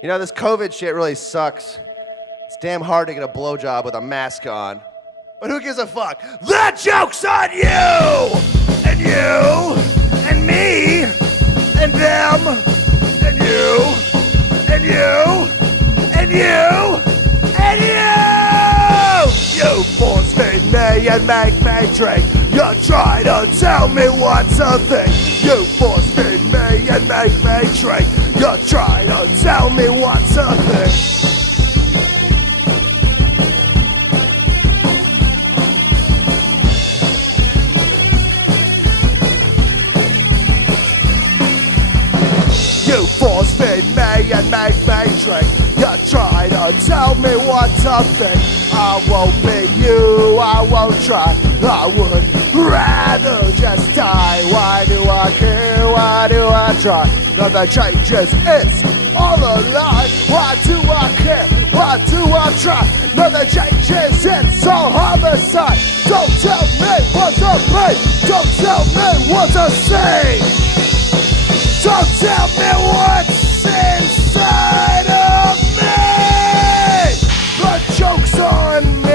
You know, this COVID shit really sucks. It's damn hard to get a blowjob with a mask on. But who gives a fuck? The joke's on you! And you! And me! And them! And you! And you! And you! And you! You force feed me and make me drink. You try to tell me what to think. You force feed me and make me drink. You try to tell me what to think. You force feed me and make me drink. You try to tell me what to think. I won't be you, I won't try. I would rather just die. Why do I care? Why do I try? Nothing changes, it's all a lie. Why do I care? Why do I try? Nothing changes, it's all homicide. Don't tell me what to be. Don't tell me what to say. Don't tell me what's inside of me. The joke's on me.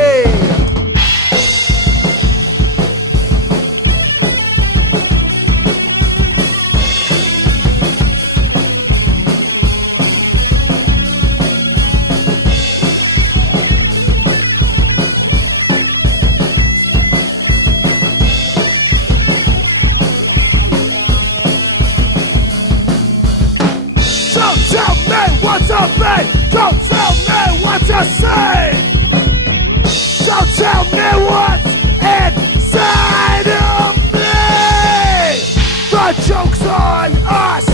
Don't tell me what to say. Don't tell me what's inside of me. The joke's on us.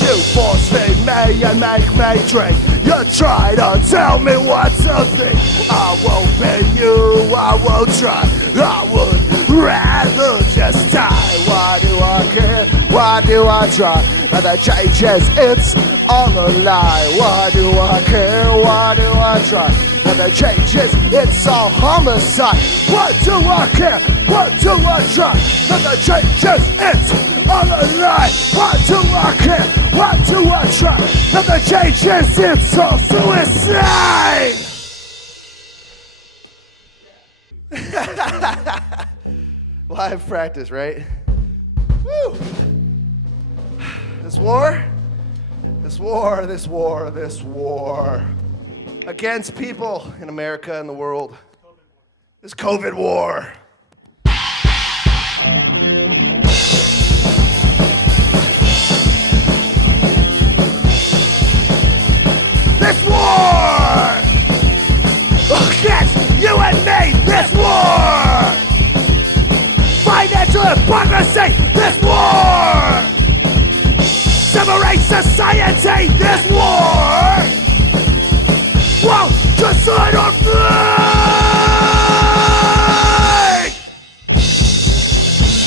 You force feed me and make me drink. You try to tell me what to think. I won't be you, I won't try. I would rather just die. Why do I care? Why do I try? Nothing changes, it's all a lie. Why do I care? Why do I try? Nothing changes, it's all homicide. What do I care? What do I try? Nothing changes, it's all a lie. What do I care? What do I try? Nothing changes, it's all suicide. Live practice, right? Woo! This war against people in America and the world. This COVID war. This war against you and me. This war. Financial hypocrisy. This war. Separate society, this war won't decide on me.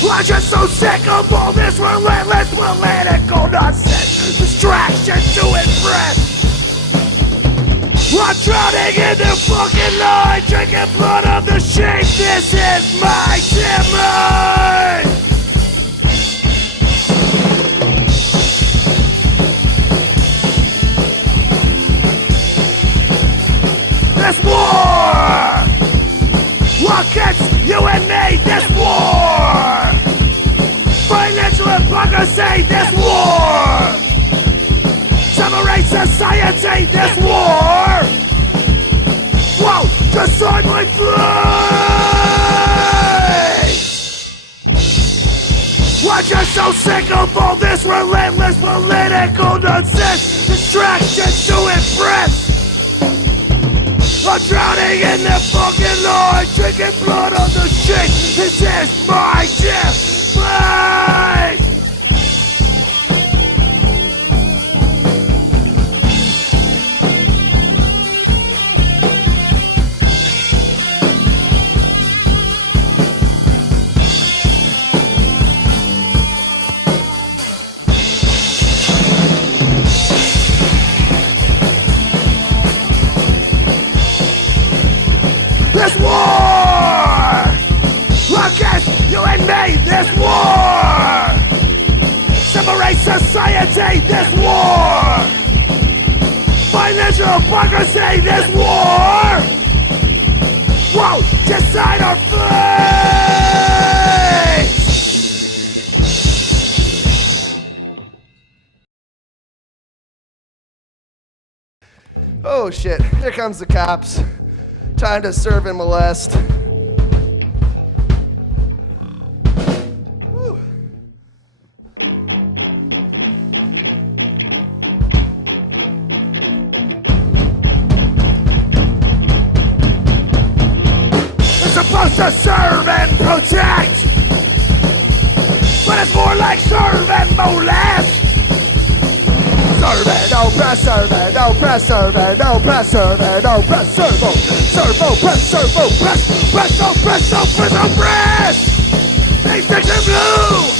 I'm just so sick of all this relentless political nonsense. Distraction to impress. I'm drowning in the fucking lie, drinking blood of the sheep. This is my demise. This war against you and me. This war, financial hypocrisy. This war, separate society. This war won't decide my fate. We're just so sick of all this relentless political nonsense. Distraction to impress. I'm drowning in the fucking line, drinking blood on the sheet. This is my demise. This war against you and me. This war separate society. This war financial hypocrisy, this war won't decide our fate. Oh shit, here comes the cops. Time to serve and molest. Whew. They're supposed to serve and protect, but it's more like serve and molest. Serve and oppress, serve and oppress, serve and oppress, serve and oppress, serve, serve, oppress, serve, oppress, oppress, oppress, oppress, oppress. They sticks in blue.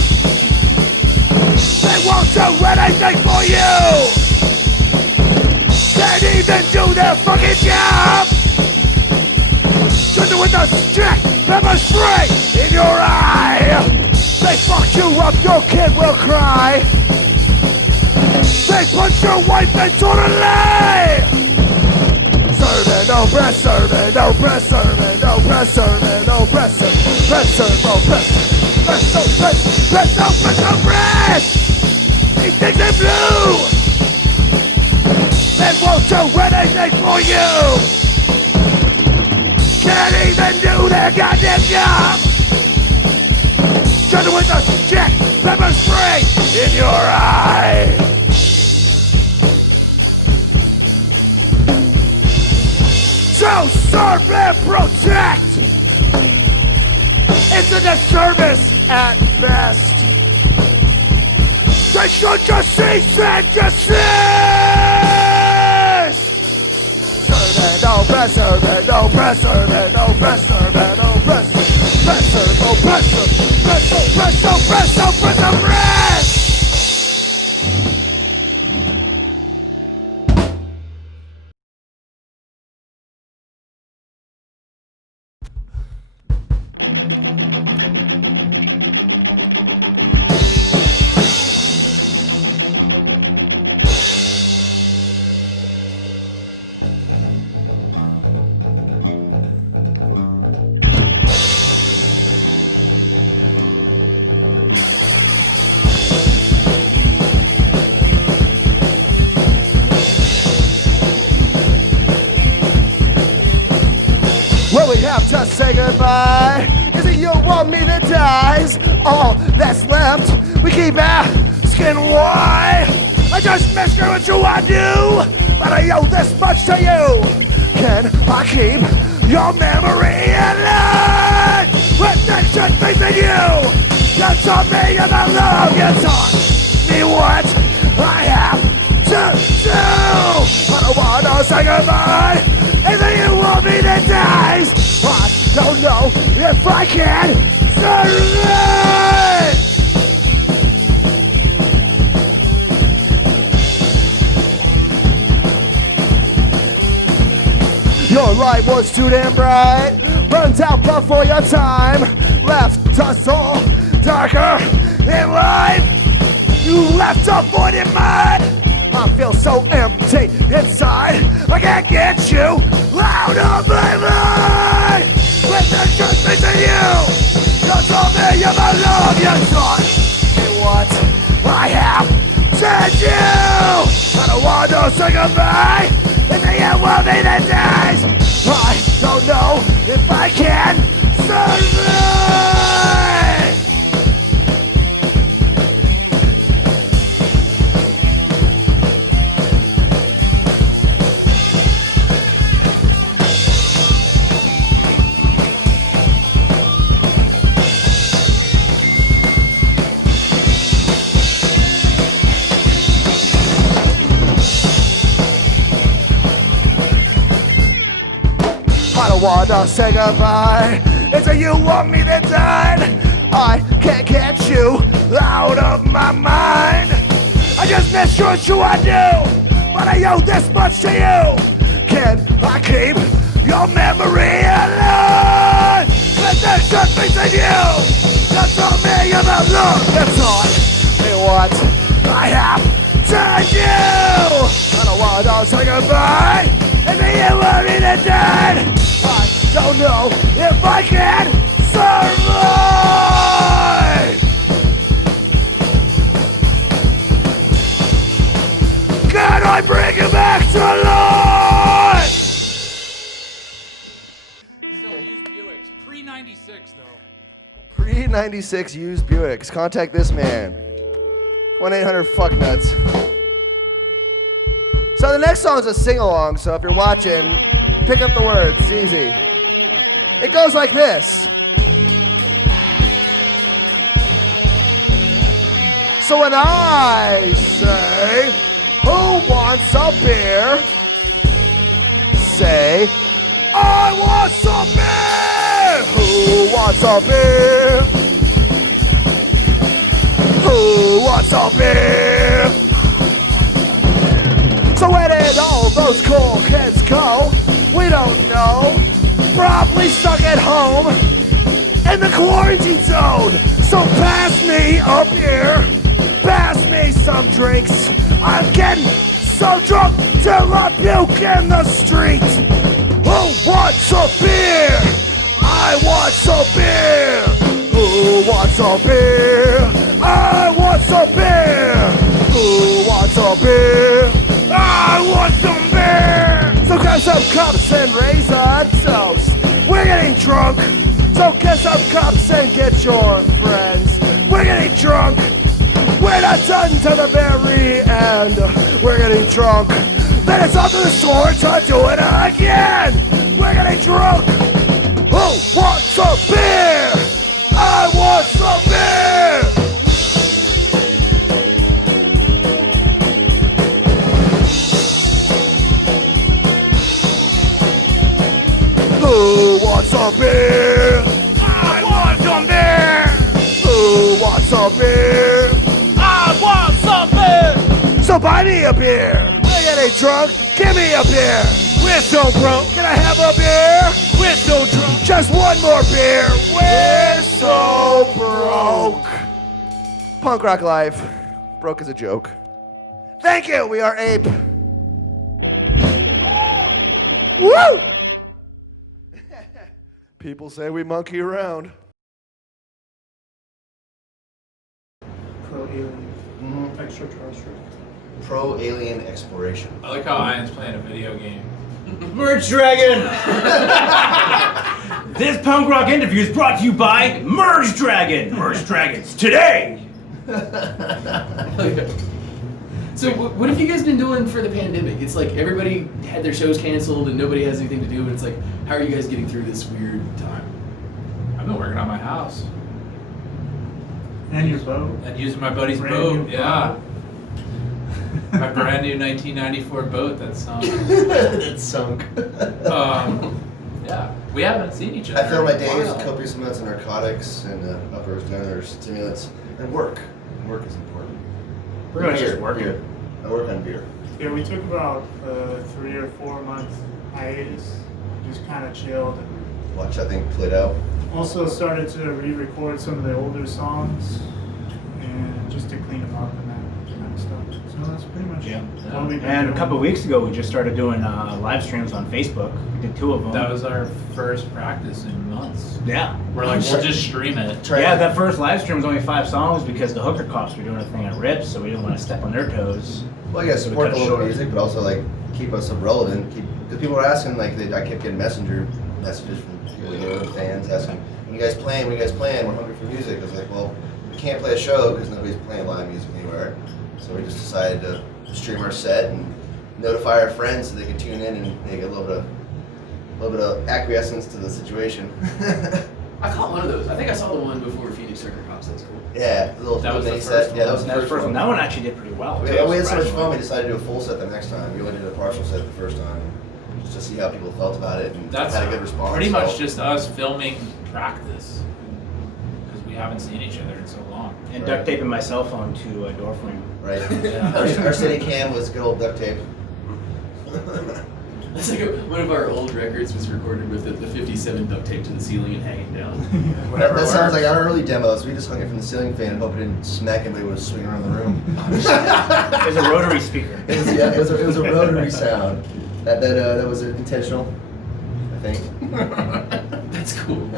They won't do anything for you. Can't even do their fucking job. Just with a stick, pepper spray in your eye. They fucked you up, your kid will cry. They put your wife into the lay. Serve and oppress, serve and oppress, serve and oppress, serve and oppress, oppress, serve, oppress, oppress, oppress, oppress, oppress, oppress. These things in blue. They won't do anything for you. Can't even do their goddamn job. Just with a stick, pepper spray in your eye. So serve and protect. It's a disservice at best. They should just cease and desist. Serve and oppress, serve and oppress, serve and oppress, serve and oppress, oppress, serve, oppress, oppress, oppress, oppress, oppress, oppress. Well, we have to say goodbye. Is it you want me that dies? All that's left, we keep asking why. I just miss you and you I do, but I owe this much to you. Can I keep your memory alive? Reflection facing you. You taught me about love. You taught me what I have to do. I don't wanna say goodbye. Is it you want me that dies? I don't know if I can survive. Your light was too damn bright, burnt out before your time, left us all darker in life. You left a void in mine. I feel so empty inside. I can't get you out of my mind. With the truth missing you, you told me about love. You taught me what I have to do. I don't want to say goodbye. If the end will be the days, I don't know if I can survive. I don't wanna say goodbye. It's a you want me to die. I can't get you out of my mind. I just miss you, it's you I do, but I owe this much to you. Can I keep your memory alive? Let that shut between you. You told me about love. You taught me what I have to do. I don't want Oh, don't say goodbye. And me and worry the dead. I don't know if I can survive. Can I bring you back to life? Still used Buicks. Pre-96 though. Pre-96 used Buicks. Contact this man. 1-800-FUCK-NUTS. So the next song is a sing-along, so if you're watching, pick up the words. It's easy. It goes like this. So when I say, who wants a beer? Say, I want some beer! Who wants a beer? Who wants a beer? So where did all those cool kids go? We don't know. Probably stuck at home in the quarantine zone. So pass me a beer. Pass me some drinks. I'm getting so drunk till I puke in the street. Who wants a beer? I want some beer. Who wants a beer? I want some beer. Who wants a beer? I want some beer. So grab some cups and raise a toast. We're getting drunk. So get some cups and get your friends. We're getting drunk. We're not done to the very end. We're getting drunk. Then it's up to the store to do it again. We're getting drunk. Who wants a beer? I want some beer. Who wants a beer? I want some beer. Who wants a beer? I want some beer. So buy me a beer. We're getting drunk. Give me a beer. We're so broke. Can I have a beer? We're so drunk. Just one more beer. We're so broke. Punk rock life. Broke is a joke. Thank you. We are Ape. Woo! People say we monkey around. Pro-alien, extraterrestrial. Pro-alien exploration. I like how Ian's playing a video game. Merch Dragon! This punk rock interview is brought to you by Merge Dragon! Merge Dragons today! So what have you guys been doing for the pandemic? It's like everybody had their shows canceled and nobody has anything to do, and it's like, how are you guys getting through this weird time? I've been working on my house And your boat. and using my buddy's Brand boat. new Yeah. My brand new 1994 boat that's sunk. It's sunk. Yeah. We haven't seen each other. I fill my in a days while. with copious amounts of narcotics and uppers, downers, stimulants, and work. Work is important. Pretty much just Beer, working. beer. I work on beer. Yeah, we took about 3 or 4 month hiatus. Just kind of chilled. Watch that thing played out. Also started to re-record some of the older songs and just to clean them up and that kind of stuff. So that's pretty much Yeah. what we've been And a doing. couple of weeks ago, we just started doing live streams on Facebook. We did 2 of them. That was our first practice in months. Yeah. We're like, we'll just stream it. Yeah, that first live stream was only 5 songs because the hooker cops were doing a thing at Rips, so we didn't want to step on their toes. Well, yeah, So we support cut the it local short. music, but also like keep us relevant. Because people were asking, like, I kept getting messenger messages from people, fans asking, when you guys playing? We're hungry for music. I was like, well, we can't play a show because nobody's playing live music anywhere. So we just decided to stream our set and notify our friends so they could tune in and make a little bit of acquiescence to the situation. I caught one of those. I think I saw the one before Phoenix Circuit Cops. That's cool. Yeah, the little That was mini the set. first Yeah, that one. was the That was first one. That one actually did pretty well. We too, had so much surprisingly. fun, we decided to do a full set the next time. We only did a partial set the first time, just to see how people felt about it, and That's had a good response. pretty so- much just us filming practice because we haven't seen each other in so long. And duct taping my cell phone to a door frame. Right. Yeah. Our steady cam was good old duct tape. That's like one of our old records was recorded with the 57 duct tape to the ceiling and hanging down. Whatever That sounds works. like our early demos. We just hung it from the ceiling fan and hope it didn't smack anybody when it was swinging around the room. There's a rotary speaker. It was a rotary sound. That was intentional, I think. That's cool.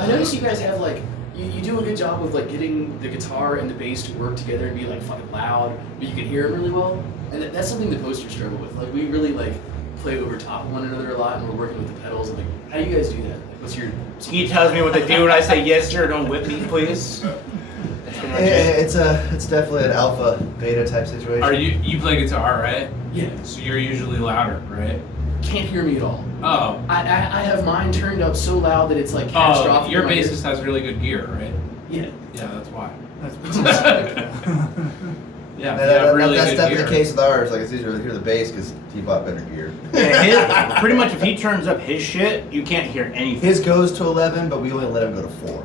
I noticed you guys have like you do a good job of like getting the guitar and the bass to work together and be like fucking loud, but you can hear it really well. And that's something the posters struggle with. Like we really like play over top of one another a lot, and we're working with the pedals. And like, how do you guys do that? Like, what's your? He tells me what to do, and I say yes, sir. Don't whip me, please. That's pretty much it. It's definitely an alpha beta type situation. Are you play guitar, right? Yeah. So you're usually louder, right? Can't hear me at all. Oh. I have mine turned up so loud that it's like catastrophic. Oh, your in my ears. bassist has really good gear, right? Yeah. Yeah, that's why. That's Yeah, That's good definitely gear. the case with ours. Like it's easier to hear the bass because he bought better gear. Yeah, pretty much if he turns up his shit, you can't hear anything. His goes to 11, but we only let him go to 4.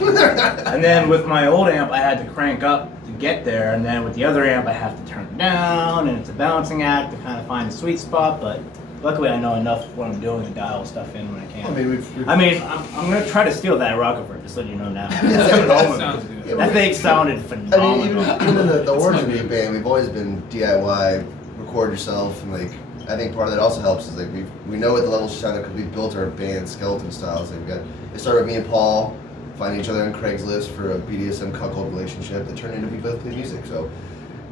And then with my old amp, I had to crank up to get there, and then with the other amp, I have to turn it down, and it's a balancing act to kind of find the sweet spot. But luckily, I know enough what I'm doing to dial stuff in when I can. I mean, I'm gonna try to steal that Rockefeller, just letting you know now. That sounds good. That thing sounded I phenomenal. mean, even in the origin of the band, we've always been DIY, record yourself, and like I think part of that also helps is like we know what the levels sound because we built our band skeleton styles. Like it started with me and Paul finding each other on Craigslist for a BDSM cuckold relationship that turned into we both play music. So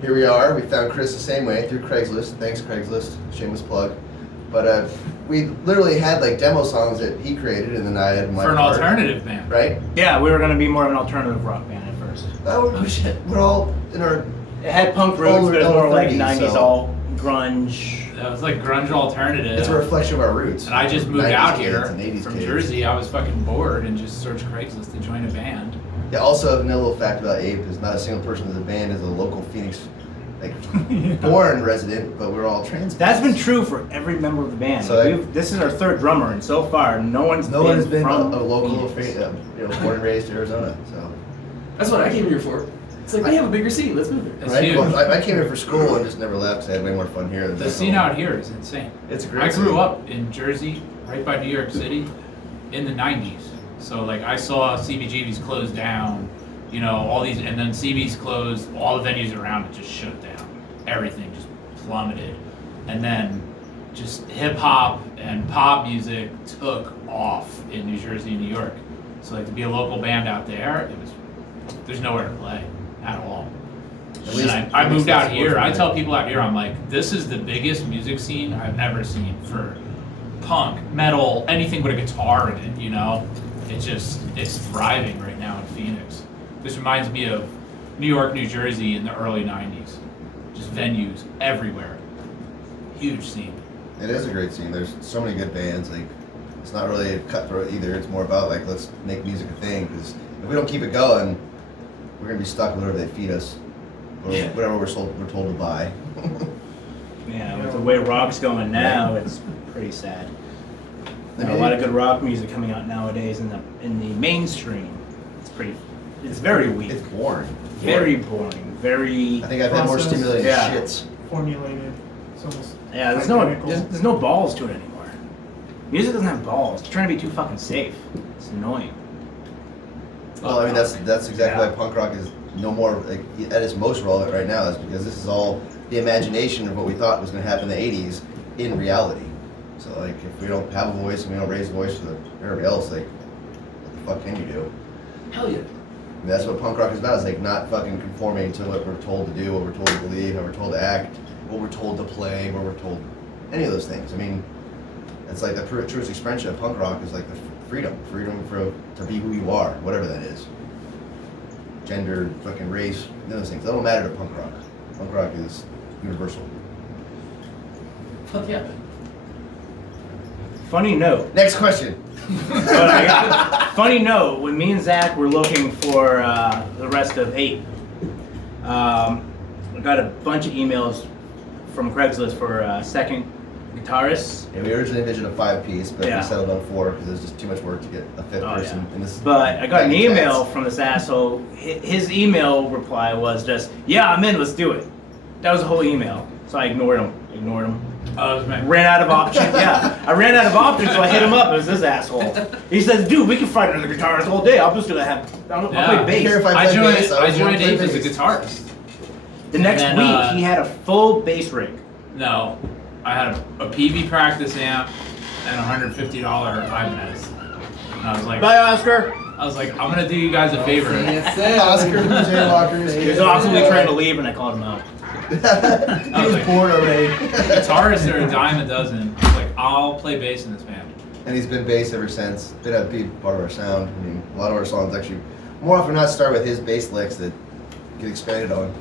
here we are. We found Chris the same way through Craigslist. Thanks Craigslist, shameless plug. But we literally had like demo songs that he created, and then I had my For an part, alternative band. right? Yeah, we were gonna be more of an alternative rock band at first. Oh shit. We're all in our It had punk roots, Older but it was more like 30s, 90s, so- all grunge. That was like grunge alternative. it's a reflection of our roots. And I just moved 90s out kids here and 80s from kids. Jersey. I was fucking bored and just searched Craigslist to join a band. Yeah, also another little fact about Abe is not a single person in the band is a local Phoenix like born resident, but we're all trans. That's been true for every member of the band. So This is our third drummer, and so far, no one's No one has been from a local, Phoenix. born and raised Arizona. So That's what I came here for. It's like we have a bigger scene. Let's move there. It's right? huge. Well, I came here for school and just never left because I had way more fun here than The back scene home. out here is insane. It's a great I grew scene. up in Jersey, right by New York City, in the 90s. So like I saw CBGB's close down, you know, all these, and then CB's closed, all the venues around it just shut down. Everything just plummeted. And then just hip hop and pop music took off in New Jersey and New York. So like to be a local band out there, there's nowhere to play at all. At least- And I at least moved out that's here. what I we're tell people out here, I'm like, this is the biggest music scene I've ever seen for punk, metal, anything with a guitar in it, you know? It's thriving right now in Phoenix. This reminds me of New York, New Jersey in the early 90s. Just venues everywhere. Huge scene. It is a great scene. There's so many good bands. Like it's not really a cutthroat either. It's more about like let's make music a thing because if we don't keep it going, we're gonna be stuck with whatever they feed us, or Yeah. whatever we're told to buy. Yeah, with the way rock's going now, it's pretty sad. I mean, A lot of good rock music coming out nowadays in the mainstream. It's very weak. It's boring. Very boring. Very. I think I've had more Process. stimulating Yeah. shits. formulated. It's almost Yeah, there's no balls to it anymore. Music doesn't have balls. It's trying to be too fucking safe. It's annoying. Well, I mean that's exactly why punk rock is no more like at its most relevant right now is because this is all the imagination of what we thought was going to happen in the '80s in reality. So like if we don't have a voice and we don't raise a voice for everybody else, like what the fuck can you do? Hell yeah. And that's what punk rock is about. Is like not fucking conforming to what we're told to do, what we're told to believe, how we're told to act, what we're told to play, what we're told, any of those things. I mean, it's like the truest expression of punk rock is like the freedom to be who you are, whatever that is. Gender, fucking race, none of those things. That don't matter to punk rock. Punk rock is universal. Fuck yeah. Funny note. Next question. Funny note. When me and Zach were looking for the rest of 8, I got a bunch of emails from Craigslist for a second guitarist. Yeah, we originally envisioned a 5-piece, but Yeah. we settled on 4 because there's just too much work to get a 5th person in this. But I got an baggy email pants. from this asshole. His email reply was just, "Yeah, I'm in. Let's do it." That was the whole email. So I ignored him ignored him. Oh, it was man. Ran out of options. Yeah, I ran out of options, so I hit him up. It was this asshole. He says, "Dude, we can fight under the guitarist all day. I'm just gonna have. I'll Yeah. play Care bass." if I play joined. bass, I was joined gonna play Ape as a bass. guitarist. The next And week, then, he had a full bass rig. No, I had a PV practice amp and $150 Ibanez. And I was like, Bye, Oscar. I'm gonna do you guys a favor. Oscar from Jaywalkers. He was awkwardly trying to leave, and I called him out. He was bored already. Guitarists are a dime a dozen. I was like, I'll play bass in this band. And he's been bass ever since. Been a big part of our sound. I mean, a lot of our songs actually, more often than not, start with his bass licks that get expanded on.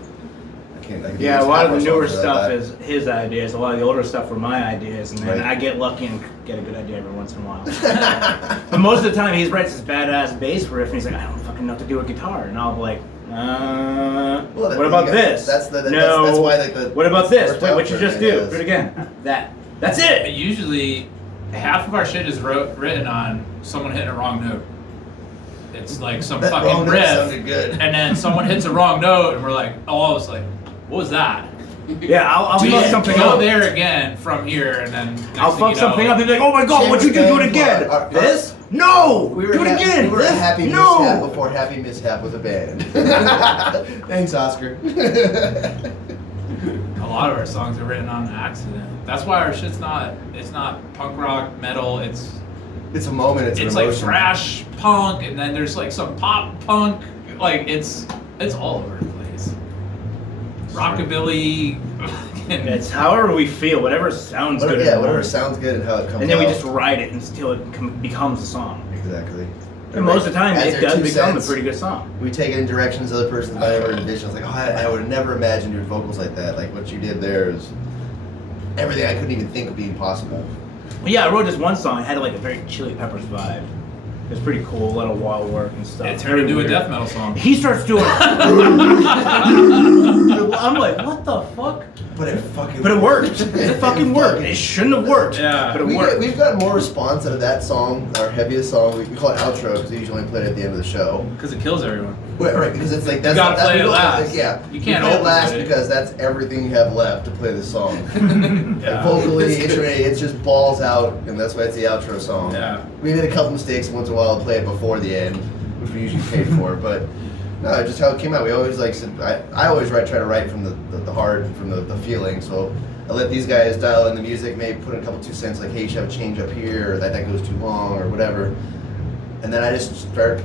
I can Yeah, a use lot half of the our newer songs like stuff that. is his ideas. A lot of the older stuff were my ideas, and then Right. I get lucky and get a good idea every once in a while. But most of the time, he writes this badass bass riff, and he's like, "I don't fucking know what to do with guitar," and I'll be like, Well, "What about you got- this? that's no. why like the What about this? worked Wait, out what you for just me, do? yes. Do it again. That's But it." usually, half of our shit is written on someone hitting a wrong note. It's like some That fucking wrong note riff, sounded good. and then someone hits a wrong note, and we're like, oh, I was like, what was that? Yeah, I'll Do fuck you something go up. there again from here, and then next I'll thing fuck you know, something up. He'll be like, "Oh my god, what'd you do? Do it again." This? No. We were Do it again. We were a This? happy No. mishap before happy mishap with a band. Thanks, Oscar. A lot of our songs are written on accident. That's why our shit's it's not punk rock, metal, it's It's a moment. It's an like emotion. thrash punk, and then there's like some pop punk, like it's all over the place. Rockabilly. It's however we feel, whatever sounds good. in the whatever moment. sounds good and how it comes. And then we out. just write it until it becomes a song. Exactly. And most of the time, As it their does 2 become cents. a pretty good song. We take it in directions other persons might ever envision. I was like, oh, I would never imagine doing vocals like that. Like what you did there is everything I couldn't even think of being possible. But yeah, I wrote this one song. It had like a very Chili Peppers vibe. It was pretty cool, a lot of wall work and stuff. It turned into a Very death weird. metal song. He starts doing. I'm like, what the fuck? But it fucking. But it worked. It fucking worked. It shouldn't have worked. Yeah. But it worked. We've gotten more response out of that song, our heaviest song. We call it outro because we usually play it at the end of the show. Because it kills everyone. Right, because it's like that's gotta that's play we it don't- last. Yeah, You can't play it open last it. because that's everything you have left to play this song. Yeah. Like vocally, instrumentally, it's just balls out, and that's why it's the outro song. Yeah. We made a couple mistakes once in a while to play it before the end, which we usually paid for, but no, just how it came out. We always like said, I always try to write from the heart, from the feeling. So I let these guys dial in the music, maybe put in a couple 2 cents, like hey, you should have a change up here, or that goes too long, or whatever. And then I just start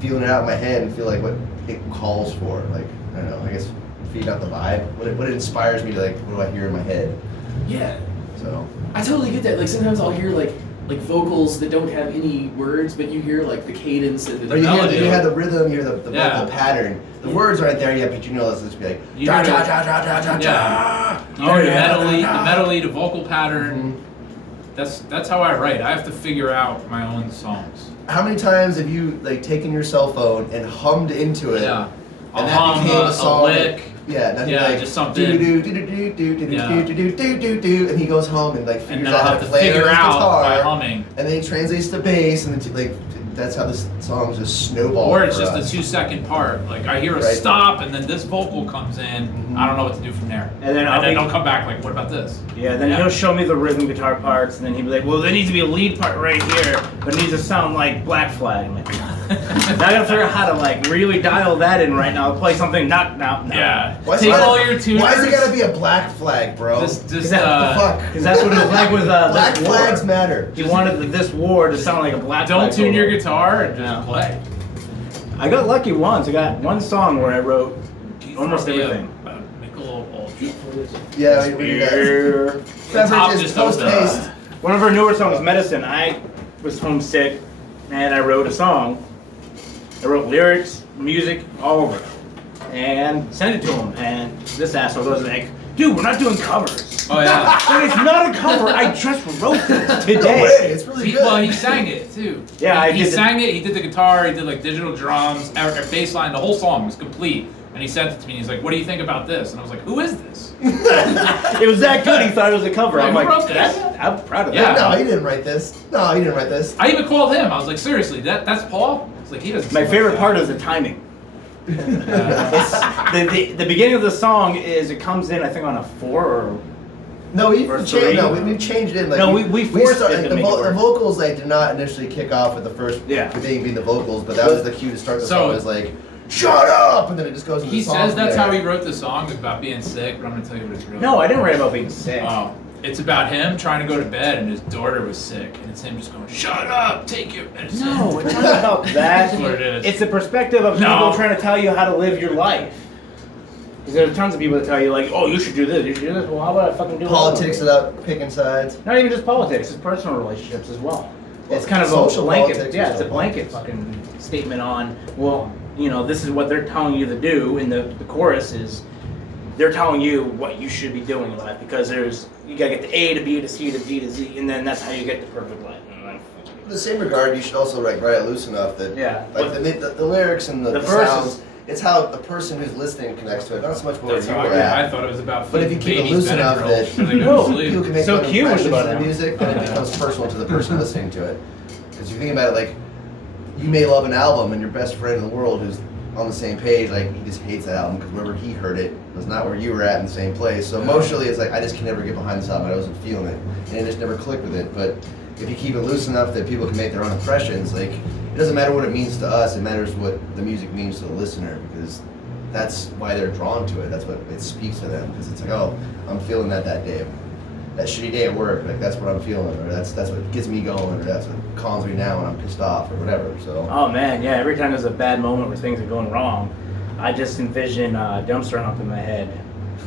feeling it out in my head and feel like what it calls for. Like I don't know, I guess feeding out the vibe. What it inspires me to like. What do I hear in my head? Yeah, So. I totally get that. Like sometimes I'll hear like vocals that don't have any words, but you hear like the cadence and the Or you melody. hear the rhythm, you hear the Yeah. vocal pattern. The words aren't there yet, but you know it's just be like You da hear da it. da da da da Yeah. da. You hear yeah. the melody, the vocal pattern. Mhm. That's how I write. I have to figure out my own songs. How many times have you like taken your cell phone and hummed into it? Yeah. And I'll that hum became a a song. lick. Yeah, then Yeah, like just something. do do do do do do do Yeah. do do do do do, and he goes home and like And figures then out I'll how have to to play it on figure his out guitar, by humming. and then he translates to bass, and then like that's how this song just snowballs. Or it's for just us. a 2-second part. Like I hear a Right. stop and then this vocal comes in. I don't know what to do from there. And then I'll be- they'll come back like, what about this? Yeah, then he'll show me the rhythm guitar parts, and then he'll be like, well, there needs to be a lead part right here, but it needs to sound like Black Flag. I'm like, now I gotta figure out how to like really dial that in right now. Play something not now. Yeah. Why's Take it gotta- all your tuners. Why is it gotta be a black flag, bro? Just what the fuck? Because that's what it was like with Black this war. flags matter. He wanted this war to sound like a Black Don't Flag tune your solo. guitar and just Yeah. play. I got lucky once. I got one song where I wrote almost Throw me everything. a Michelob Ultra. Yeah, we do that. Weird. top Beverage is just opens up. post-haste. One of our newer songs, Medicine, I was homesick and I wrote a song. I wrote lyrics, music, all over it. And sent it to him. And this asshole goes like, dude, we're not doing covers. Oh yeah. But it's not a cover, I just wrote this No way, today. it's really Well, good. he sang it too. Yeah, I he did the- sang it. He did the guitar. He did like digital drums, bass line. The whole song was complete. And he sent it to me. And he's like, "What do you think about this?" And I was like, "Who is this?" It was that good, he thought it was a cover. I'm Who like, wrote this? I'm proud of Yeah. that. No, he didn't write this. No, he didn't write this. I even called him. I was like, "Seriously, that's Paul?" It's like he doesn't. My seem favorite like part that. is the timing. The beginning of the song is it comes in I think on a 4 or No, we've Or changed. three. No, we've changed it. Like, No, we forced it to the, make it work. the vocals like did not initially kick off with the first Yeah. thing being the vocals, but that was the cue to start the So- song. Is like, shut up, and then it just goes. Into He the song says from that's there. how he wrote the song about being sick, but I'm gonna tell you what it's really. No, I didn't write about being sick. Oh, it's about him trying to go to bed and his daughter was sick, and it's him just going, "Shut up, take your medicine." No, it's not about that. That's what it is. It's the perspective of No. people trying to tell you how to live your life. Because there's tons of people that tell you, like, oh, you should do this, you should do this. Well, how about I fucking do it? Politics without picking sides. Not even just politics, it's personal relationships as well. It's kind of Social a blanket, politics yeah, is it's a still blanket politics. fucking statement on, well, you know, this is what they're telling you to do, and the chorus is, they're telling you what you should be doing in life, because you gotta get the A to B to C to D to Z, and then that's how you get the perfect life. In the same regard, you should also write it loose enough that Yeah. like the lyrics and the verses. sounds. It's how the person who's listening connects to it, not so much where That's you how were I at. thought it was about. But if you keep it babies loose enough Benadryl that so they go No, to sleep. people can make So their own cute was impressions about of the him. music, then it becomes personal to the person listening to it. Because you think about it, like you may love an album, and your best friend in the world who's on the same page, like he just hates that album because wherever he heard it was not where you were at in the same place. So emotionally, it's like I just can never get behind this album. I wasn't feeling it, and it just never clicked with it. But if you keep it loose enough that people can make their own impressions, like it doesn't matter what it means to us. It matters what the music means to the listener, because that's why they're drawn to it. That's what it speaks to them, because it's like, oh, I'm feeling that day. That shitty day at work, like that's what I'm feeling, or that's what gets me going, or that's what calms me down when I'm pissed off, or whatever. So Oh man, yeah, every time there's a bad moment where things are going wrong, I just envision dumpster up in my head.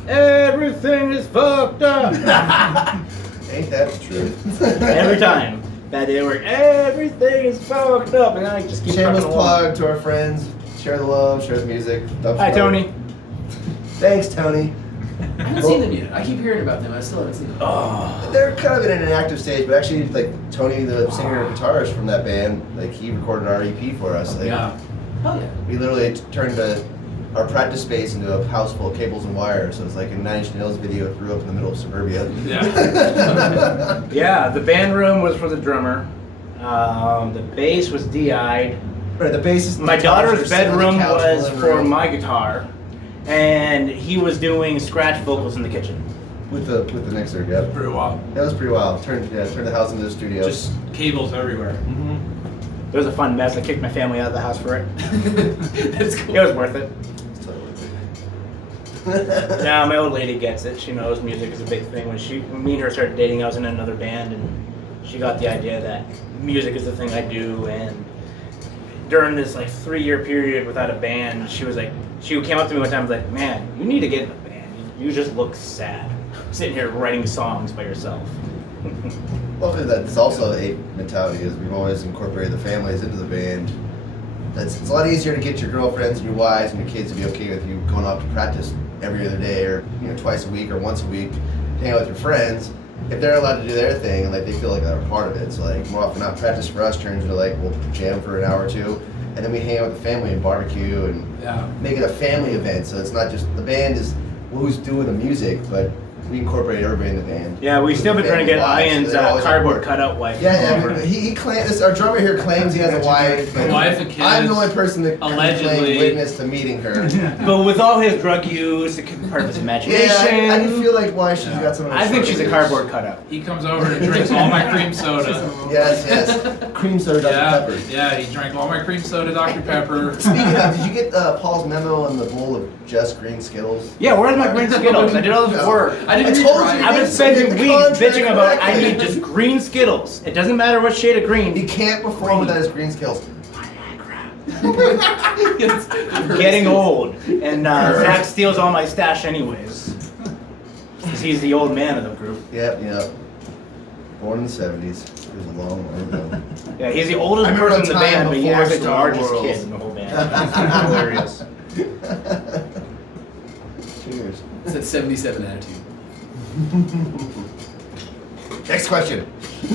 Everything is fucked up! ain't that the truth? Every time. Bad day at work, everything is fucked up, and I just keep Shameless trucking along. plug to our friends. Share the love, share the music. Hi Tony. Thanks, Tony. I haven't seen them yet. I keep hearing about them. I still haven't seen them. Oh. They're kind of in an inactive stage, but actually, like Tony, the singer and guitarist from that band, like he recorded our EP for us. Like, Yeah. Hell yeah. we literally turned our practice space into a house full of cables and wires. So it's like a Nine Inch Nails video threw up in the middle of suburbia. Yeah. Yeah, the band room was for the drummer. The bass was DI'd. Right, the bassist. My daughter's bedroom was for room my guitar, and he was doing scratch vocals in the kitchen. with the mixer. Yeah, Pretty wild. that was pretty wild. Turned the house into a studio. Just cables everywhere. It was a fun mess. I kicked my family out of the house for it. That's cool. It was worth it. It's totally Now my old lady gets it. She knows music is a big thing. When me and her started dating, I was in another band, and she got the idea that music is the thing I do. And during this like 3-year period without a band, she came up to me one time and was like, "Man, you need to get in a band. You just look sad, sitting here writing songs by yourself." Well, that's also a mentality, is we've always incorporated the families into the band. It's a lot easier to get your girlfriends and your wives and your kids to be okay with you going off to practice every other day, or twice a week or once a week, to hang out with your friends. If they're allowed to do their thing and like they feel like they're a part of it. So like more often not, practice for us turns into like we'll jam for an hour or two, and then we hang out with the family and barbecue and Yeah. make it a family event. So it's not just the band is who's doing the music, but we incorporate everybody in the band. Yeah, we've still been trying to get Family wives, Ian's so they're always cardboard important. cutout wife. Yeah, he claims, our drummer here claims he has a wife. but Wife and kids. I'm the only person that Allegedly. claimed witness to meeting her. But with all his drug use, it could be part of his imagination. Yeah, I do feel like why she's got some. I think she's a cardboard cutout. He comes over and drinks all my cream soda. Yes. Cream soda, Dr. Pepper. Yeah, he drank all my cream soda, Dr. Pepper. Speaking of, did you get Paul's memo on the bowl of just green Skittles? Yeah, where's my green Skittles? I did all this No. work. I didn't I told try. you. I've been Get spending the weeks contract bitching about I correctly. need just green Skittles. It doesn't matter what shade of green. He can't perform without his green Skittles. Yes. Getting old. And Zach steals all my stash anyways. Because he's the old man of the group. Yep. Born in the 70s. It was a long ago. Yeah, he's the oldest I remember person in the a time band, but he's before actually the Star largest Wars. kid in the whole band. It's hilarious. Cheers. It's that 77 attitude. Next question.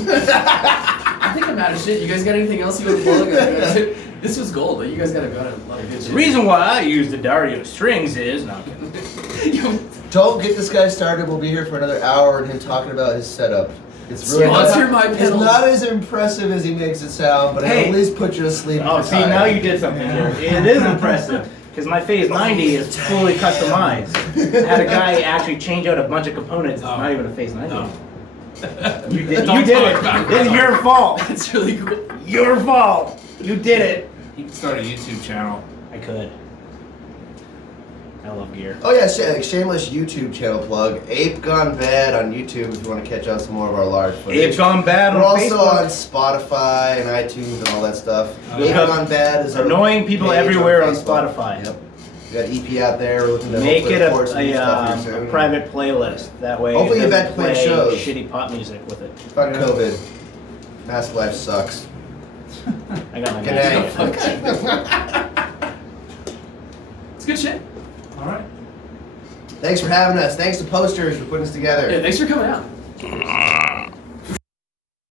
I think I'm out of shit. You guys got anything else you want to plug? This was gold. Like, you guys got a lot of good The shit. reason why I use the Dario strings is... No, I'm kidding. Don't get this guy started. We'll be here for another hour and him talking about his setup. It's really Sponsor my it's pedals. not as impressive as he makes it sound, but Hey. it'll at least put you to sleep. Oh, for see, time. now you did something here. It is impressive. Because my Phase 90 is fully customized. I had a guy actually change out a bunch of components. It's not even a Phase 90. No. You did Don't it. talk about It's it. your fault. That's really cool. Your fault. You did it. You can start a YouTube channel. I could. I love gear. Oh yeah, shameless YouTube channel plug. Ape Gone Bad on YouTube if you want to catch on some more of our large footage. Ape Gone Bad on We're also Facebook. on Spotify and iTunes and all that stuff. Oh, Ape yeah. Gone Bad is our Annoying people page everywhere on Facebook. Spotify. Yep. We got EP out there. We're looking to Make hopefully it record some new stuff here a soon. private playlist. That way, Hopefully it you doesn't bet play play shows. shitty pop music with it. Fuck COVID. Mask life sucks. I got my Good mask. night. It's good shit. All right. Thanks for having us. Thanks to Posters for putting us together. Yeah, thanks for coming out.